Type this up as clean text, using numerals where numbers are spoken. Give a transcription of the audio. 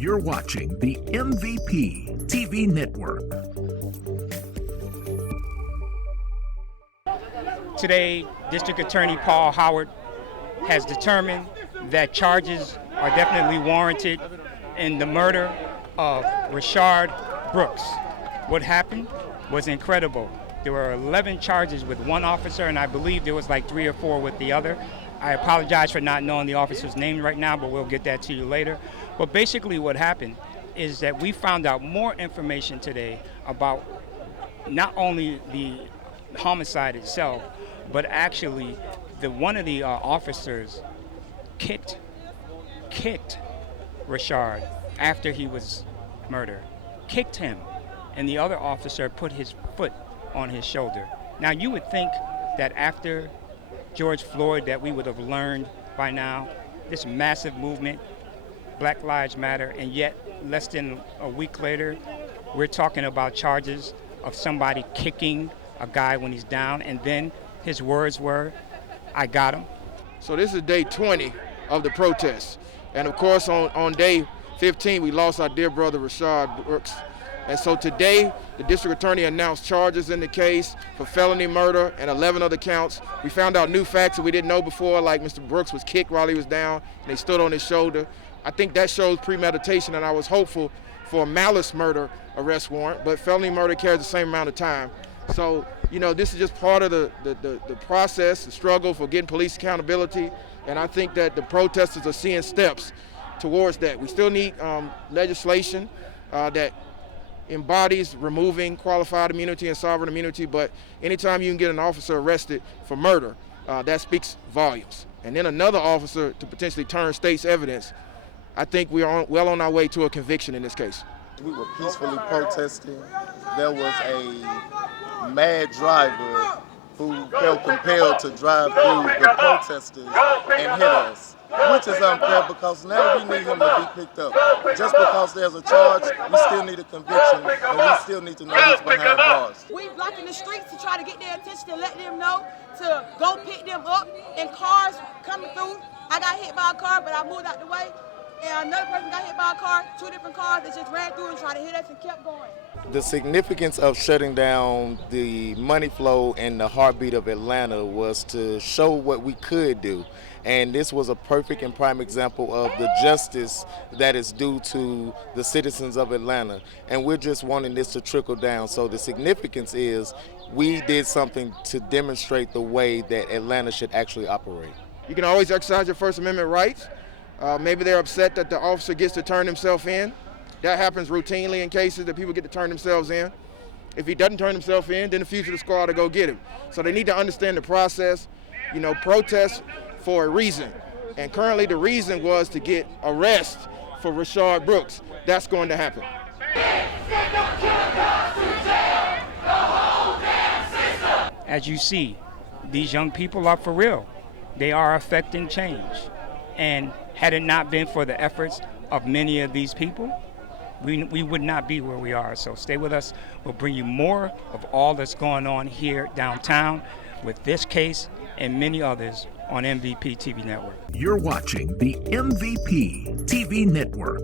You're watching the MVP TV network. Today, District Attorney Paul Howard has determined that charges are definitely warranted in the murder of Rayshard Brooks. What happened was incredible. There were 11 charges with one officer, and I believe there was like 3 or 4 with the other. I apologize for not knowing the officer's name right now, but we'll get that to you later. But basically what happened is that we found out more information today about not only the homicide itself, but actually one of the officers kicked Rayshard after he was murdered. Kicked him, and the other officer put his foot on his shoulder. Now you would think that after George Floyd that we would have learned by now this massive movement, Black Lives Matter, and yet less than a week later we're talking about charges of somebody kicking a guy when he's down, and then his words were, "I got him." So this is day 20 of the protest. And of course on day 15 we lost our dear brother Rayshard Brooks. And so today, the district attorney announced charges in the case for felony murder and 11 other counts. We found out new facts that we didn't know before, like Mr. Brooks was kicked while he was down, and they stood on his shoulder. I think that shows premeditation, and I was hopeful for a malice murder arrest warrant, but felony murder carries the same amount of time. So, this is just part of the process, the struggle for getting police accountability, and I think that the protesters are seeing steps towards that. We still need legislation that embodies removing qualified immunity and sovereign immunity, but anytime you can get an officer arrested for murder, that speaks volumes. And then another officer to potentially turn state's evidence, I think we are well on our way to a conviction in this case. We were peacefully protesting. There was a mad driver who felt compelled to drive through the protesters and hit us, which is unfair because now we need him to be picked up. Just because there's a charge, we still need a conviction, and we still need to know who's behind bars. We blocking the streets to try to get their attention and let them know to go pick them up, and cars coming through. I got hit by a car, but I moved out the way, and another person got hit by a car, 2 different cars that just ran through and tried to hit us and kept going. The significance of shutting down the money flow and the heartbeat of Atlanta was to show what we could do. And this was a perfect and prime example of the justice that is due to the citizens of Atlanta. And we're just wanting this to trickle down. So the significance is we did something to demonstrate the way that Atlanta should actually operate. You can always exercise your First Amendment rights. Maybe they're upset that the officer gets to turn himself in. That happens routinely in cases that people get to turn themselves in. If he doesn't turn himself in, then the fugitive squad will go get him. So they need to understand the process. Protest for a reason. And currently the reason was to get arrest for Rayshard Brooks. That's going to happen. As you see, these young people are for real. They are affecting change. And had it not been for the efforts of many of these people, we would not be where we are. So stay with us. We'll bring you more of all that's going on here downtown with this case and many others on MVP TV Network. You're watching the MVP TV network.